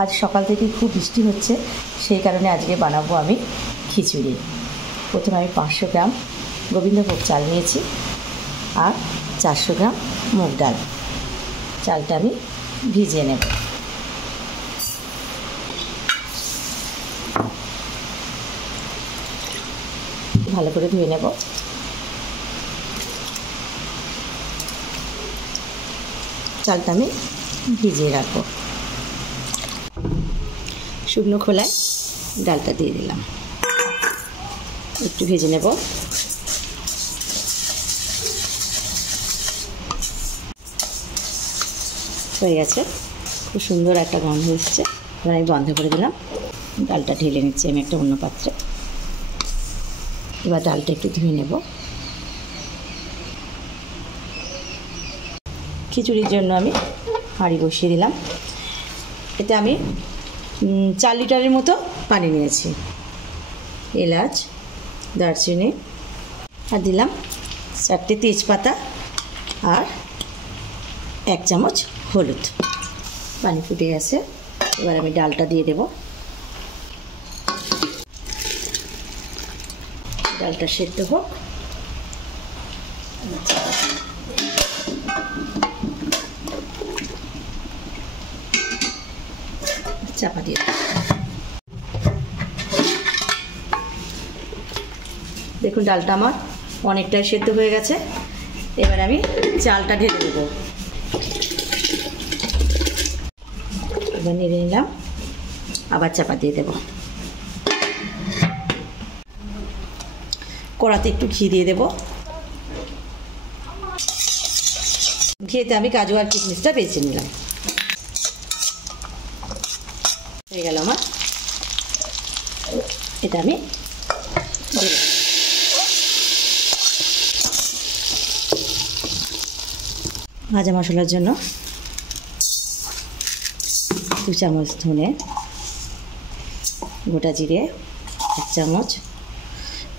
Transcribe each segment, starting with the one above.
আজ সকাল থেকে খুব বৃষ্টি হচ্ছে, সেই কারণে আজকে বানাবো আমি খিচুড়ি। প্রথমে আমি 500 গ্রাম গোবিন্দভোগ চাল নিয়েছি আর 400 গ্রাম মুগ ডাল। চালটা আমি ভিজিয়ে নেব। ভালো করে ধুয়ে নেব। চালটা আমি ভিজিয়ে রাখবো। শুকনো খোলায় ডালটা দিয়ে দিলাম, একটু ভেজে নেব। হয়ে গেছে, খুব সুন্দর একটা গন্ধ এসছে। এবার আমি বন্ধ করে দিলাম। ডালটা ঢেলে নিচ্ছি আমি একটা অন্য পাত্রে। এবার ডালটা একটু ধুয়ে নেব। খিচুড়ির জন্য আমি হাঁড়ি বসিয়ে দিলাম। এতে আমি 4 লিটারের মতো পানি নিয়েছি। এলাচ, দারচিনি আর দিলাম 4টে তেজপাতা আর 1 চামচ হলুদ। পানি ফুটে গেছে, এবার আমি ডালটা দিয়ে দেব। ডালটা সেদ্ধ হোক। চাপা দিয়ে দেখুন ডালটা আমার অনেকটাই সেদ্ধ হয়ে গেছে। এবার আমি চালটা ঢেলে দেব। এবার নেড়ে নিলাম, আবার চাপা দিয়ে দেব। কড়াতে একটু ঘি দিয়ে দেব। ঘিতে আমি কাজু আর কিশমিশটা বেছে নিলাম। হয়ে গেল আমার। এটা আমি ভাজা মশলার জন্য 2 চামচ ধনে, গোটা জিরে 1 চামচ,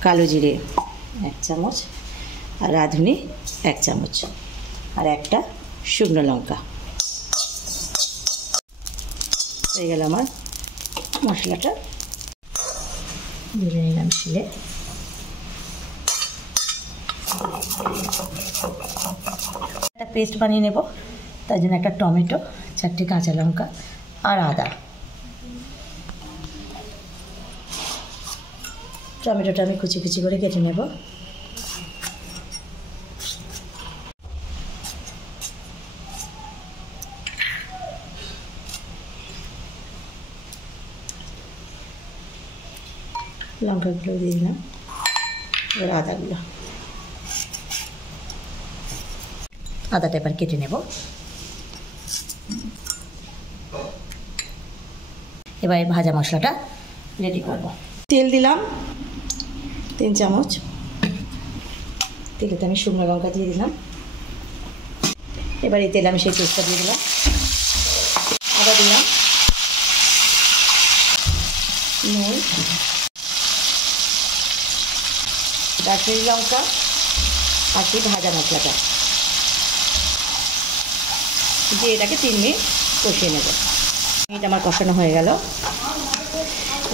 কালো জিরে 1 চামচ আর রাঁধুনি 1 চামচ আর একটা শুকনো লঙ্কা। হয়ে গেল আমার মশলাটা। ধরে নিলাম শিলে। একটা পেস্ট বানিয়ে নেব। তার জন্য একটা টমেটো, 4টে কাঁচা লঙ্কা আর আদা। টমেটোটা আমি কুচি কুচি করে কেটে নেব। লঙ্কাগুলো দিয়ে দিলাম, এবার আদাগুলো। আদাটা এবার কেটে নেব। এবার ভাজা মশলাটা রেডি করব। তেল দিলাম 3 চামচ। তেলেতে আমি শুকনো লঙ্কা দিয়ে দিলাম। এবার এই তেলে আমি সেই পেস্টটা দিয়ে দিলাম। আদা দিলাম, নুন, দারচিনি, লঙ্কা আর সেই ভাজা মশলাটা দিয়ে এটাকে 3 মিনিট কষিয়ে নেব। এটা আমার কষানো হয়ে গেল।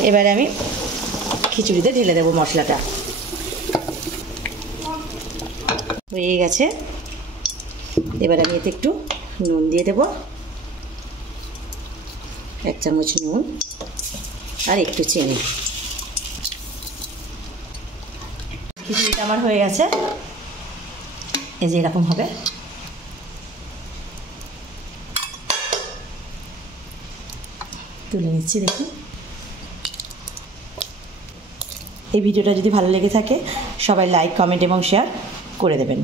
এবারে আমি খিচুড়িতে ঢেলে দেবো মশলাটা। হয়ে গেছে। এবার আমি এতে একটু নুন দিয়ে দেব, 1 চামচ নুন আর একটু চিনি। খিচুড়িটা আমার হয়ে গেছে। এই যে এরকম হবে। তুলে নিচ্ছি, দেখুন। এই ভিডিওটা যদি ভালো লেগে থাকে সবাই লাইক, কমেন্ট এবং শেয়ার করে দেবেন।